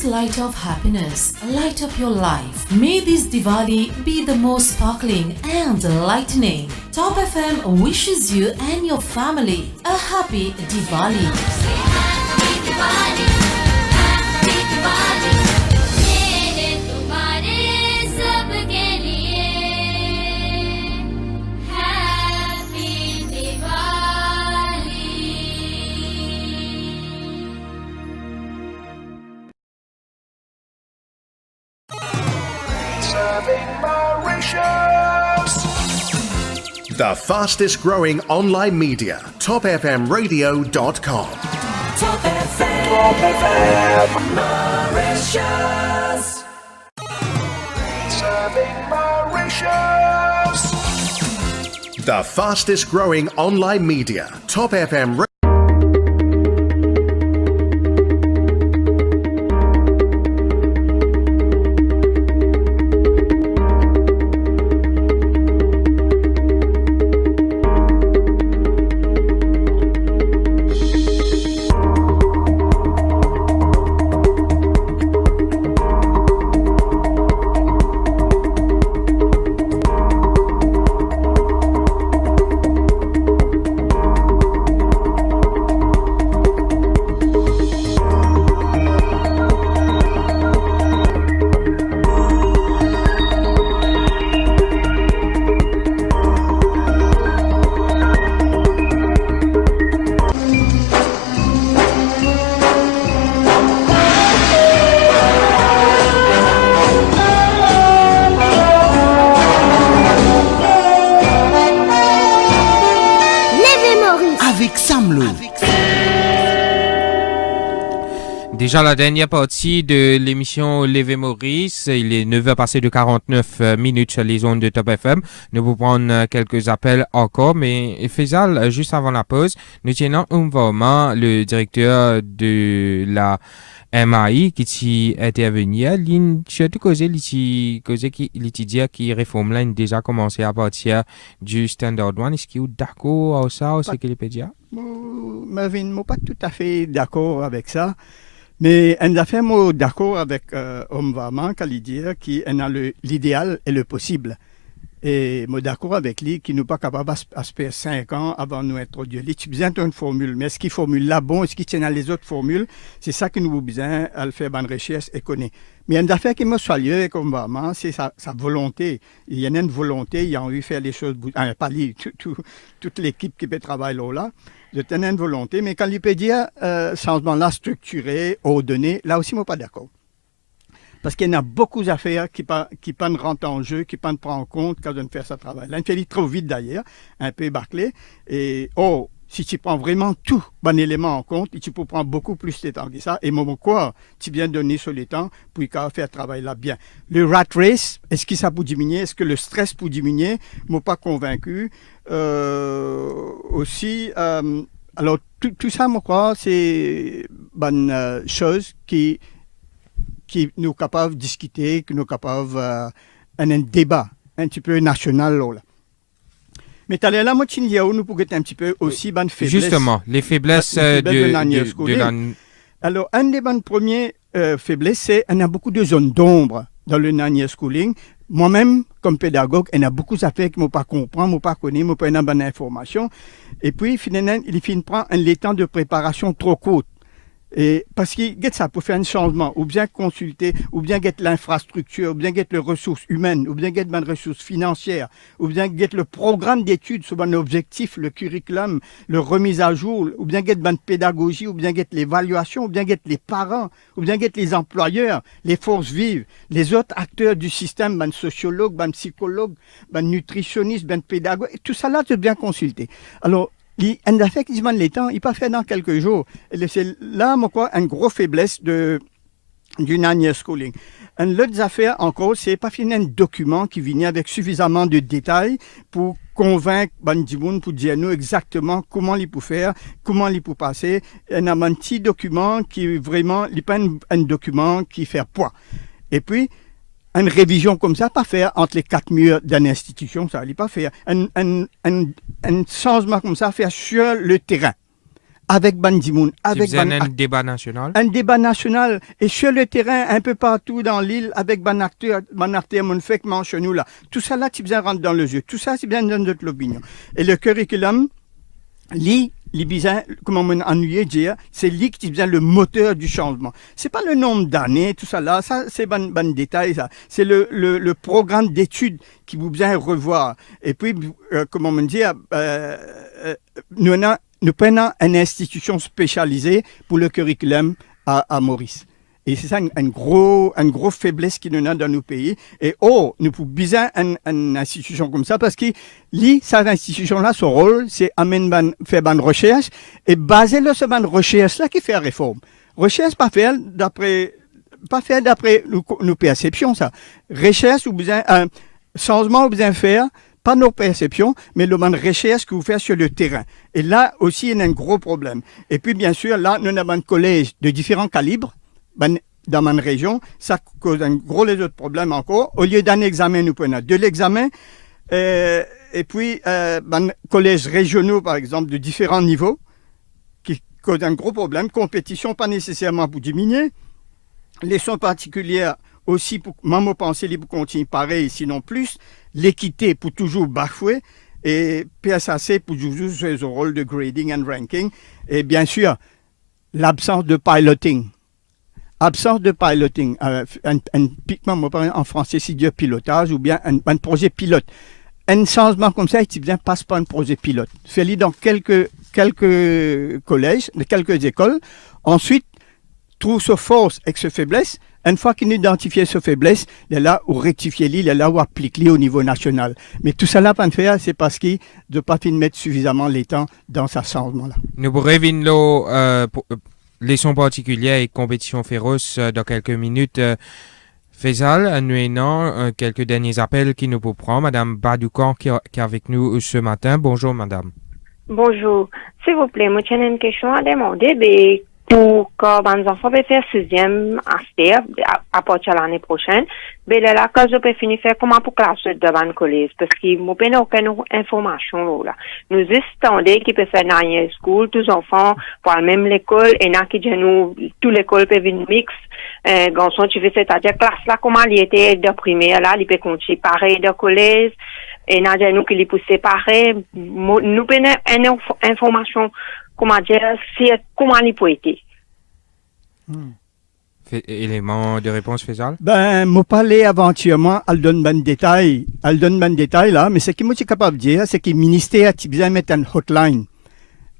Light of happiness, light up your life. May this Diwali be the most sparkling and enlightening. Top FM wishes you and your family a happy Diwali. Happy Diwali, happy Diwali. Mere tumhare sabke liye happy Diwali. The fastest growing online media, topfmradio.com. Top FM, Top FM, Mauritius. Serving Mauritius. The fastest growing online media. Top FM. Déjà la dernière partie de l'émission Levé Maurice, il est 9h passé de 49 minutes sur les ondes de Top FM. Nous vous prendre quelques appels encore, mais Faisal, juste avant la pause, nous tenons vraiment le directeur de la MAI qui est intervenu. Il surtout causé qui dit que réforme là déjà commencé à partir du Standard One. Est-ce qu'il est d'accord avec ça ou ce qu'il peut dire? Marvin, je ne suis pas tout à fait d'accord avec ça. Mais on a fait d'accord avec Omvama, quand il dit qu'il a l'idéal et le possible. Et je suis d'accord avec lui qu'il n'est pas capable d'espérer 5 ans avant de nous être Dieu. Il a besoin d'une formule, mais est-ce qu'il formule là bon, est-ce qu'il tient à les autres formules? C'est ça que nous avons besoin de faire une recherche et connaître. Mais une affaire qui me soigne avec Omvama, c'est sa volonté. Il y a une volonté, il a envie de faire les choses, pas lui, toute l'équipe qui peut travailler là. De tenir une volonté, mais quand il peut dire changement-là structuré, ordonné, là aussi, je ne suis pas d'accord. Parce qu'il y a beaucoup d'affaires qui ne rentrent en jeu, qui ne prennent en compte quand on fait ce travail. Là, il fait trop vite d'ailleurs, un peu bâclé. Et si tu prends vraiment tout bon élément en compte, tu peux prendre beaucoup plus de temps que ça. Et moi, quoi, tu viens donner sur le temps pour faire le travail là bien. Le rat race, est-ce que ça peut diminuer? Est-ce que le stress peut diminuer? Je ne suis pas convaincu. Aussi, alors tout ça, moi, crois, c'est une chose qui nous sommes capables de discuter, qui nous sommes capables un débat un petit peu national là. Mais tu là, moi, nous pouvons être un petit peu aussi bonne faiblesse. Justement, les faiblesses de la... Alors, une des bonnes premières faiblesses, c'est qu'il y a beaucoup de zones d'ombre dans le Nanya Schooling. Moi-même, comme pédagogue, il y a beaucoup d'affaires que je ne pas comprendre, je ne pas connaître, je ne pas une bonne information. Et puis, finalement, il finit prendre un temps de préparation trop court. Et parce que ça pour faire un changement, ou bien consulter, ou bien get l'infrastructure, ou bien get les ressources humaines, ou bien get les ressources financières, ou bien get le programme d'études sur un objectif, le curriculum, le remise à jour, ou bien get la pédagogie, ou bien get l'évaluation, ou bien get les parents, ou bien get les employeurs, les forces vives, les autres acteurs du système, ben sociologues, ben psychologues, ben nutritionnistes, ben pédagogues, tout ça là, c'est bien consulté. Alors, un affaire qui demande les temps, il pas fait dans quelques jours. C'est là, moi, quoi, une grosse faiblesse du Nanya Schooling. Une autre affaire encore, c'est pas finir un document qui vient avec suffisamment de détails pour convaincre Bandimoun, pour dire nous exactement comment il peut faire, comment il peut passer. Il y a un petit document qui vraiment, il n'est pas un document qui fait poids. Et puis, une révision comme ça, pas faire entre les 4 murs d'une institution, ça ne pas faire. Un changement comme ça, faire sur le terrain, avec Bandimoun, avec un débat national. Un débat national, et sur le terrain, un peu partout dans l'île, avec un acteur, mon fait, chez nous là. Tout ça là, tu bien rentre dans le jeu. Tout ça, c'est bien dans notre opinion. Et le curriculum, les bizarres, comment on ennuyé dire, c'est lui qui est le moteur du changement. C'est pas le nombre d'années, tout ça là, ça c'est bon détail ça. C'est le programme d'études qui vous besoin revoir. Et puis, comment on dit, nous prenons une institution spécialisée pour le curriculum à Maurice. Et c'est ça une grosse faiblesse qu'il y a dans nos pays. Et nous pouvons besoin une institution comme ça parce que cette institution-là, son rôle, c'est faire une recherche et baser sur une recherche-là qui fait la réforme. Recherche pas faire d'après nos perceptions, ça. Recherche ou besoin, changement ou besoin faire pas nos perceptions, mais le man recherche que vous faites sur le terrain. Et là aussi, il y a un gros problème. Et puis, bien sûr, là, nous avons un collège de différents calibres dans ma région. Ça cause un gros les autres problèmes encore. Au lieu d'un examen, nous prenons de l'examen. Et puis, collèges régionaux, par exemple, de différents niveaux, qui causent un gros problème. Compétition, pas nécessairement pour diminuer. Leçons particulières aussi, pour maman penser libre continue pareil, sinon plus. L'équité pour toujours bafouer. Et PSAC pour toujours jouer le rôle de grading and ranking. Et bien sûr, l'absence de piloting. Absence de piloting. En français, c'est du pilotage ou bien un projet pilote. Un changement comme ça, il passe par un projet pilote. Fais-le dans quelques collèges, quelques écoles. Ensuite, trouve sa force et sa faiblesse. Une fois qu'il a identifié sa faiblesse, il est là où rectifier, il est là où appliquer au niveau national. Mais tout ça là, pas faire, c'est parce qu'il ne doit pas mettre suffisamment les temps dans ce changement-là. Nous revenons leçons particulières et compétitions féroces dans quelques minutes. Faisal, nous avons quelques derniers appels qui nous prend. Madame Badoukan qui est avec nous ce matin. Bonjour, madame. Bonjour. S'il vous plaît, moi, j'ai une question à demander. Mais pour que mes enfants puissent faire 6e à partir de l'année prochaine, mais là, quand je peux finir faire comment pour classer devant le collège, parce qu'il n'y a aucune information là. Nous attendons qu'ils peuvent faire dans la school, tous les enfants pour la même l'école, et là, qui nous, toute l'école peut venir mix. Garçon, tu veux, c'est-à-dire, classe là, comment il était de primaire là, il peut continuer pareil de collège, et là, nous, qui les pousse séparer, nous, avons une information, comment dire, c'est comment il peut être. Élément de réponse, Faisal? Moi, parler aventuellement, elle donne ben détail là, mais ce que moi, je suis capable de dire, c'est que le ministère a besoin de mettre une hotline.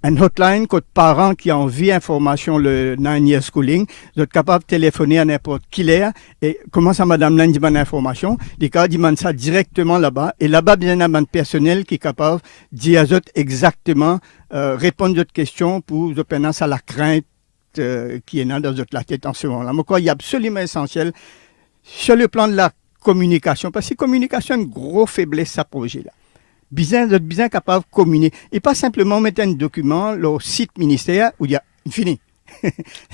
Une hotline que les parents qui ont envie d'information le 9-year schooling, sont capables de téléphoner à n'importe qui l'air et comment ça, madame, là, demande l'information. Les cas demandent ça directement là-bas. Et là-bas, bien, il y a un personnel qui est capable de dire aux autres exactement, répondre à votre questions pour obtenir ça la crainte qui est dans la tête en ce moment-là. Mais quoi, il est absolument essentiel sur le plan de la communication, parce que la communication est une grosse faiblesse à ce projet-là. Bien capable de communiquer et pas simplement mettre un document au site ministère où il y a fini.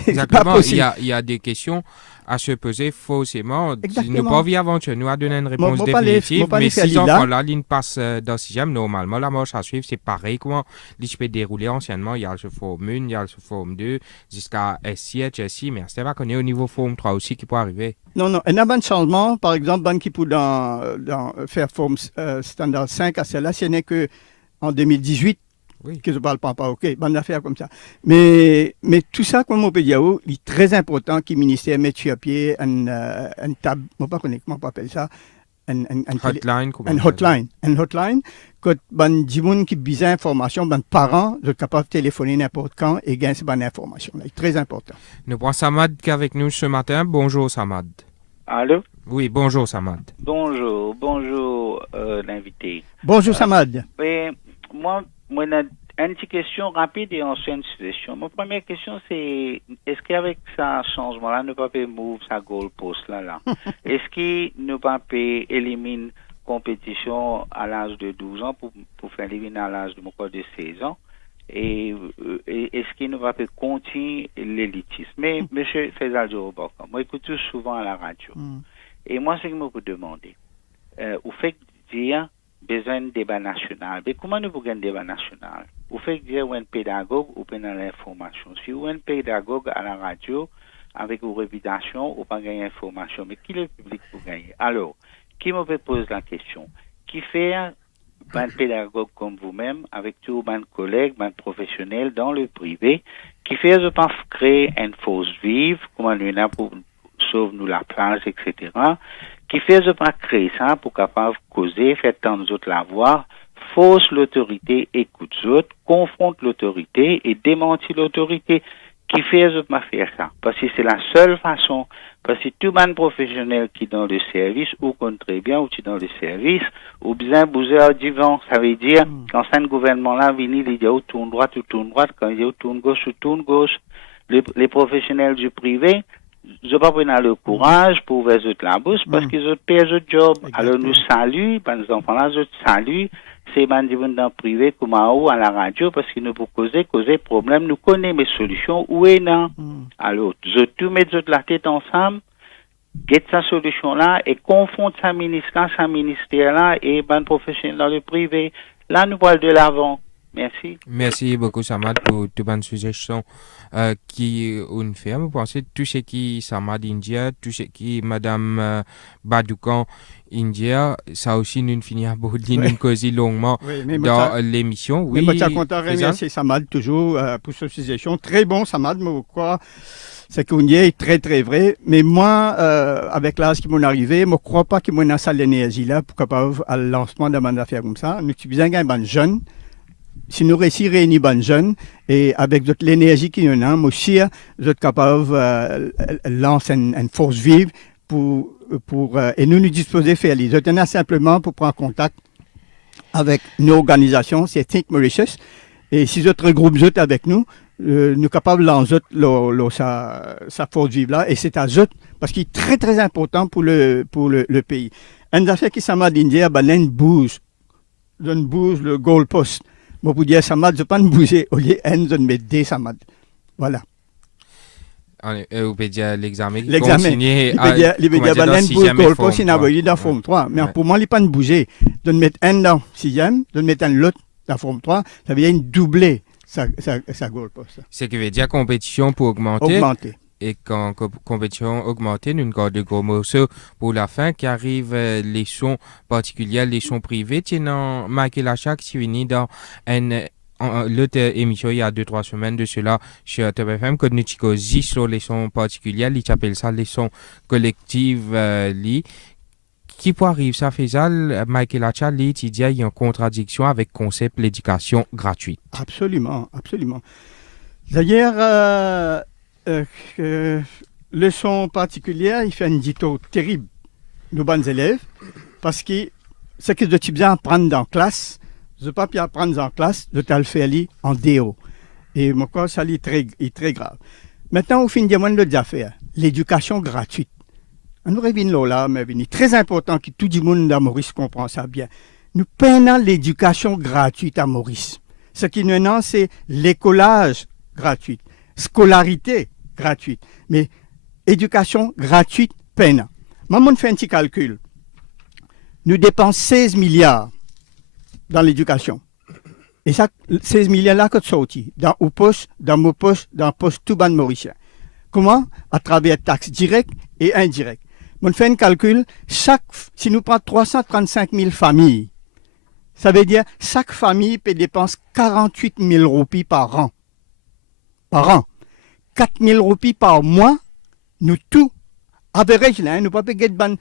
Exactement, il y a des questions à se poser forcément. Nous pas envie aventure, nous a donné une réponse définitive, mais si enfants-là, ils passent dans 6e, normalement, la marche à suivre, c'est pareil comment ils se peut dérouler anciennement. Il y a le forme 1, il y a le forme 2, jusqu'à S7, S6, mais c'est pas qu'on est au niveau forme 3 aussi qui peut arriver. Non, il y a un changement, par exemple, qui peut faire forme standard 5 à celle-là, ce n'est qu'en 2018. Oui. Que je ne parle pas, ok, bonne affaire comme ça. Mais tout ça, comme on peut dire, il est très important que le ministère mette sur pied une table, je ne sais pas comment on appelle ça, une hotline, que les gens qui ont besoin d'informations, les parents sont capables de téléphoner n'importe quand et gagner cette bonne information. C'est très important. Nous prenons Samad qui est avec nous ce matin. Bonjour, Samad. Allô? Oui, bonjour, Samad. Bonjour, l'invité. Bonjour, Samad. Oui, moi, une petite question rapide et ensuite une suggestion. Ma première question, c'est est-ce qu'avec ce changement-là, nous ne pouvons pas move sa goalpost là? Est-ce qu'il ne peut pas éliminer compétition à l'âge de 12 ans pour faire éliminer à l'âge de 16 ans? Et est-ce qu'il ne va pas continuer l'élitisme? Mais, monsieur Faisal Djorobok, moi, j'écoute souvent à la radio. Et moi, c'est que je me demander, vous faites dire besoin de débat national. Mais comment nous pouvons un débat national? Vous faites dire un pédagogue ou pas dans l'information. Si vous êtes un pédagogue à la radio, avec une réputation, ou pas gagner information, mais qui le public pour gagner? Alors, qui me peut poser la question? Qui fait un pédagogue comme vous-même, avec tous vos collègues, vos professionnels dans le privé, qui fait de pas créer une fausse vive, comment nous a pour sauver nous la place, etc., qui fait de pas créer ça pour capable causer, faire tant nous autres la voir, fausse l'autorité, écoute autres, confronte l'autorité et démentit l'autorité, qui fait de pas faire ça. Parce que c'est la seule façon, parce que tout le monde professionnel qui est dans le service, ou compte très bien, ou qui est dans le service, ou bien bouger du vent, ça veut dire, quand c'est un gouvernement-là, il dit, ou tourne droite, quand il dit, ou tourne gauche, Les professionnels du privé, je pas prendre le courage pour ouvrir la bouche parce qu'ils ont perdu le job. Alors nous saluons, les enfants là, je salue, c'est des gens dans le privé comme à la radio parce qu'ils nous peuvent causer problème, nous connaissons mes solutions, où est non. Alors, je tout mets la tête ensemble, get sa solution là et confondre sa ministère là et ban professionnel dans le privé. Là, nous parlons de l'avant. Merci. Merci beaucoup, Samad, pour toutes les suggestions qui on fait. Je pense que tout ce qui Samad India, tout ce qui Madame Badoukan India, ça aussi nous finit à bout de nous causer longuement dans l'émission. Oui, mais je suis content de remercier Samad toujours pour cette suggestion. Très bon, Samad, mais je crois c'est qu'on y est très très vrai. Mais moi, avec l'âge qui m'est arrivé, je ne crois pas que moi cette énergie là pour capable à le lancement de mon affaire comme ça. Nous sommes besoin d'un jeune. Si nous réussissons à réunir des jeunes et avec toute l'énergie qu'il y en a, moi aussi, je suis capable de lancer une force vive et nous disposer de faire les autres. On a simplement pour prendre contact avec nos organisations, c'est Think Mauritius. Et si d'autres groupes autres avec nous, nous sommes capables de lancer sa force vive là. Et c'est à eux, parce qu'il est très très important pour le pays. Une affaire qui s'appelle l'Indien, une bouge le goalpost. Moi, pour dire Samad, je ne pas bouger, au lieu de mettre des Samad. Voilà. Vous pouvez dire l'examen. L'examen. Il veut dire goalpost, il n'a pas eu dans la forme 3. Mais pour moi, il n'est pas bouger. De mettre un dans 6e, de mettre un l'autre dans la forme 3, ça veut dire une doubler sa goalpost. Ce qui veut dire compétition pour augmenter. Et quand compétition augmentée, nous avons de gros morceaux pour la fin qui arrivent les sons particuliers, les sons privés. Tiens, Michael Achak, qui venu dans l'autre émission il y a 2-3 semaines de cela sur Top FM, que nous avons sur les sons particuliers, ils appellent ça les sons collectifs. Qui peut arriver ça fait ça, Michael Achak, il dit il y a une contradiction avec le concept de l'éducation gratuite. Absolument, absolument. D'ailleurs, leçon particulière, il fait un dito terrible, nos bonnes élèves, parce que ce que je suis bien apprendre dans la classe, je ne peux pas apprendre en classe, je te le faire en déo. Et moi, ça est très grave. Maintenant, au fin de mois, l'autre affaire, l'éducation gratuite. On revient là, mais c'est très important que tout le monde à Maurice comprenne ça bien. Nous peinons l'éducation gratuite à Maurice. Ce qui nous est, c'est l'écolage gratuit, scolarité gratuite, mais éducation gratuite, peine. Maman fait un petit calcul. Nous dépensons 16 milliards dans l'éducation. Et ça, 16 milliards-là, que sorti dans nos poches, dans mon poche, dans le poche tout ban mauricien. Comment? À travers taxes directes et indirectes. On fait un calcul, si nous prenons 335 000 familles, ça veut dire chaque famille peut dépenser 48 000 roupies par an. Par an. 4 000 roupies par mois, nous tout, average là, nous ne pouvons pas payer ban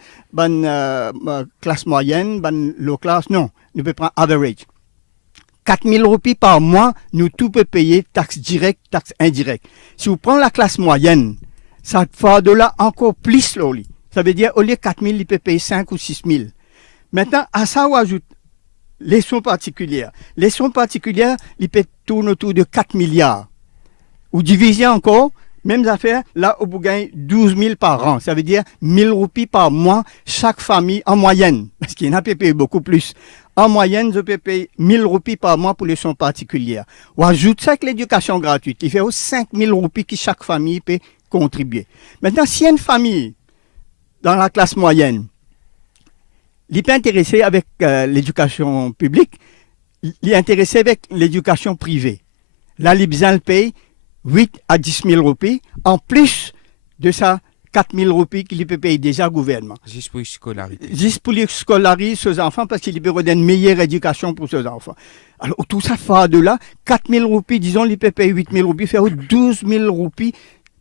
classe moyenne, ban low class, non, nous pouvons prendre average. 4 000 roupies par mois, nous tout peut payer taxes directes, taxes indirectes. Si vous prenez la classe moyenne, ça fait de là encore plus loli. Ça veut dire, au lieu de 4 000, il peut payer 5 ou 6 000. Maintenant, à ça, on ajoute les sons particulières. Les sons particulières, ils peuvent tourner autour de 4 milliards. Ou diviser encore, même affaire, là, on gagne 12 000 par an. Ça veut dire 1 000 roupies par mois, chaque famille en moyenne. Parce qu'il y en a qui payent beaucoup plus. En moyenne, je peux payer 1 000 roupies par mois pour les sons particulières. On ajoute ça avec l'éducation gratuite. Il fait aussi 5 000 roupies que chaque famille peut contribuer. Maintenant, si une famille dans la classe moyenne, il est intéressé avec l'éducation publique, il est intéressé avec l'éducation privée. Là, il paye 8 à 10 000 roupies, en plus de ça, 4 000 roupies qu'il peut payer déjà au gouvernement. Juste pour scolariser. Juste pour scolariser ses enfants, parce qu'il peut donner une meilleure éducation pour ses enfants. Alors, tout ça fait de là, 4 000 roupies, disons, il peut payer 8 000 roupies, faire 12 000 roupies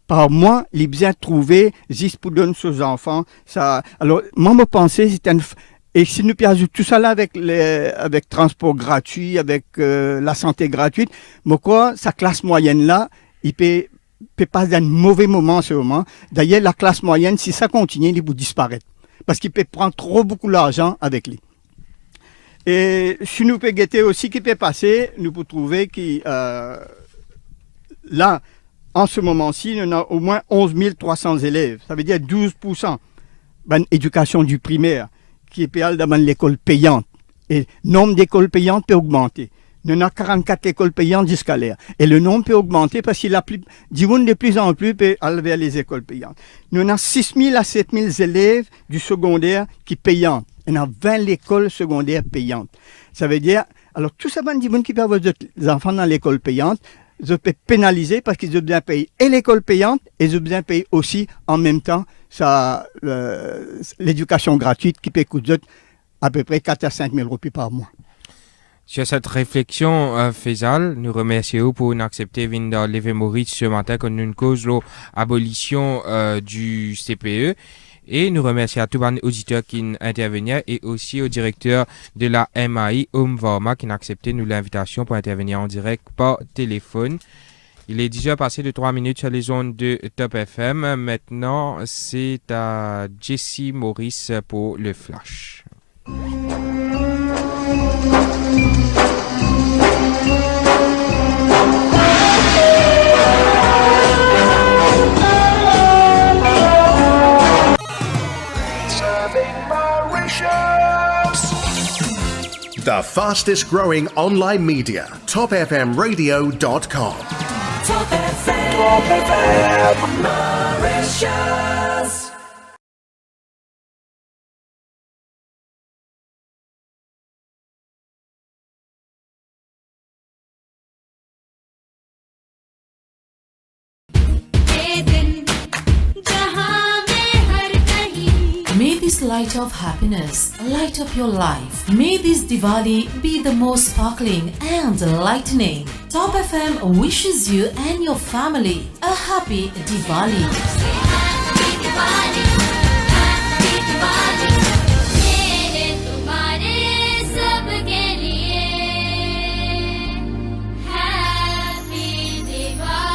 par mois, il est bien trouvé, juste pour donner ses enfants. Ça. Alors, moi, je pensais, c'est un... Et si nous ajoutons tout ça là avec transport gratuit, avec la santé gratuite, moi, quoi, sa classe moyenne là, il peut passer d'un mauvais moment en ce moment. D'ailleurs, la classe moyenne, si ça continue, il va disparaître. Parce qu'il peut prendre beaucoup d'argent avec lui. Et si nous pouvons guetter aussi qui peut passer, nous pouvons trouver que là, en ce moment-ci, on a au moins 11 300 élèves. Ça veut dire 12% de l'éducation du primaire qui est payée dans l'école payante. Et le nombre d'écoles payantes peut augmenter. Nous avons 44 écoles payantes jusqu'à l'air. Et le nombre peut augmenter parce qu'il y a de plus en plus aller vers les écoles payantes. Nous avons 6 000 à 7 000 élèves du secondaire qui payantes. On a 20 écoles secondaires payantes. Ça veut dire, alors tout ça, les gens qui peuvent avoir des enfants dans l'école payante, ils peuvent pénaliser parce qu'ils ont bien payé et l'école payante et ils ont bien payé aussi en même temps l'éducation gratuite qui peut coûter à peu près 4 à 5 000 roupies par mois. Sur cette réflexion, Faisal, nous remercions pour accepter de lever Maurice ce matin comme une cause l'abolition du CPE. Et nous remercions à tous les auditeurs qui intervenaient et aussi au directeur de la MAI, Varma, qui a accepté l'invitation pour intervenir en direct par téléphone. Il est 10h passé de 3 minutes sur les ondes de Top FM. Maintenant, c'est à Jessie Maurice pour le Flash. The fastest growing online media, topfmradio.com. Top FM, Mauritius. May this light of happiness light up your life. May this Diwali be the most sparkling and enlightening. Top FM wishes you and your family a happy Diwali. Happy Diwali, Happy Diwali. मेरे तुम्हारे सबके लिए Happy Diwali.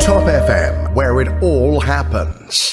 Top FM, where it all happens.